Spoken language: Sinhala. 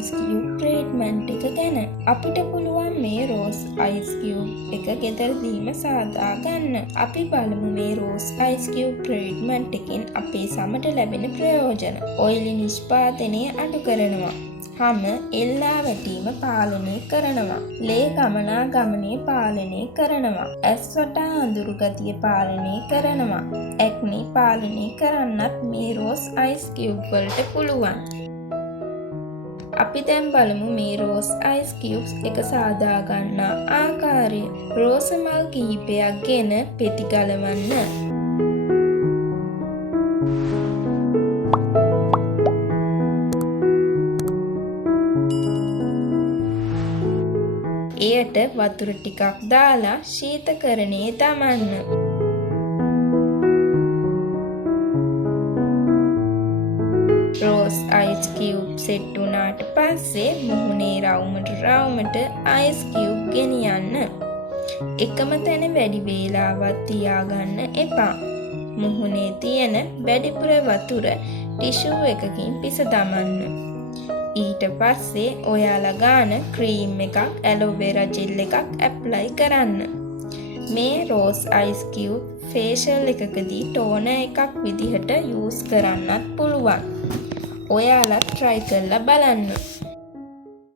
ice cube treatment එක ගැන. අපිට පුළුවන් මේ rose ice cube එක ගෙදරදීම සාදා ගන්න. අපි බලමු මේ rose ice cube treatment එකෙන් අපේ සමට ලැබෙන ප්‍රයෝජන. ඔයිලි නිෂ්පාදනය අඩු කරනවා. හම එල්ලා වැටීම පාලනය කරනවා. ලේ ගමනාගමනය පාලනය කරනවා. ඇස් වටා අඳුරු ගතිය පාලනය කරනවා. ඇක්නි පාලනය කරන්නත් මේ රෝස් අයිස් කියුබ් වලට පුළුවන්. අපි දැන් බලමු මේ රෝස් අයිස් කියුබ්ස් එක සාදා ගන්නා ආකාරය. රෝස මල් කිහිපයක් ගෙන පෙති ගලවන්න. එයට වතුර ටිකක් දාලා ශීතකරණයේ දමන්න. රෝස් අයිස් කියුබ් සෙට් වුණාට පස්සේ මුහුණේ රවුමට අයිස් කියුබ් ගෙනියන්න. එකම තැන වැඩි වේලාවක් තියාගන්න එපා. මුහුණේ තියෙන වැඩිපුර වතුර ටිෂූ එකකින් පිස දමන්න. ඊට පස්සේ ඔයාලා ගාන ක්‍රීම් එකක් ඇලෝවෙරා ජෙල් එකක් ඇප්ලයි කරන්න. මේ රෝස් අයිස් කියුබ් ෆේෂල් එකකදී ටෝනර් එකක් විදිහට යූස් කරන්නත් පුළුවන්. ඔයාලා try කරලා බලන්න.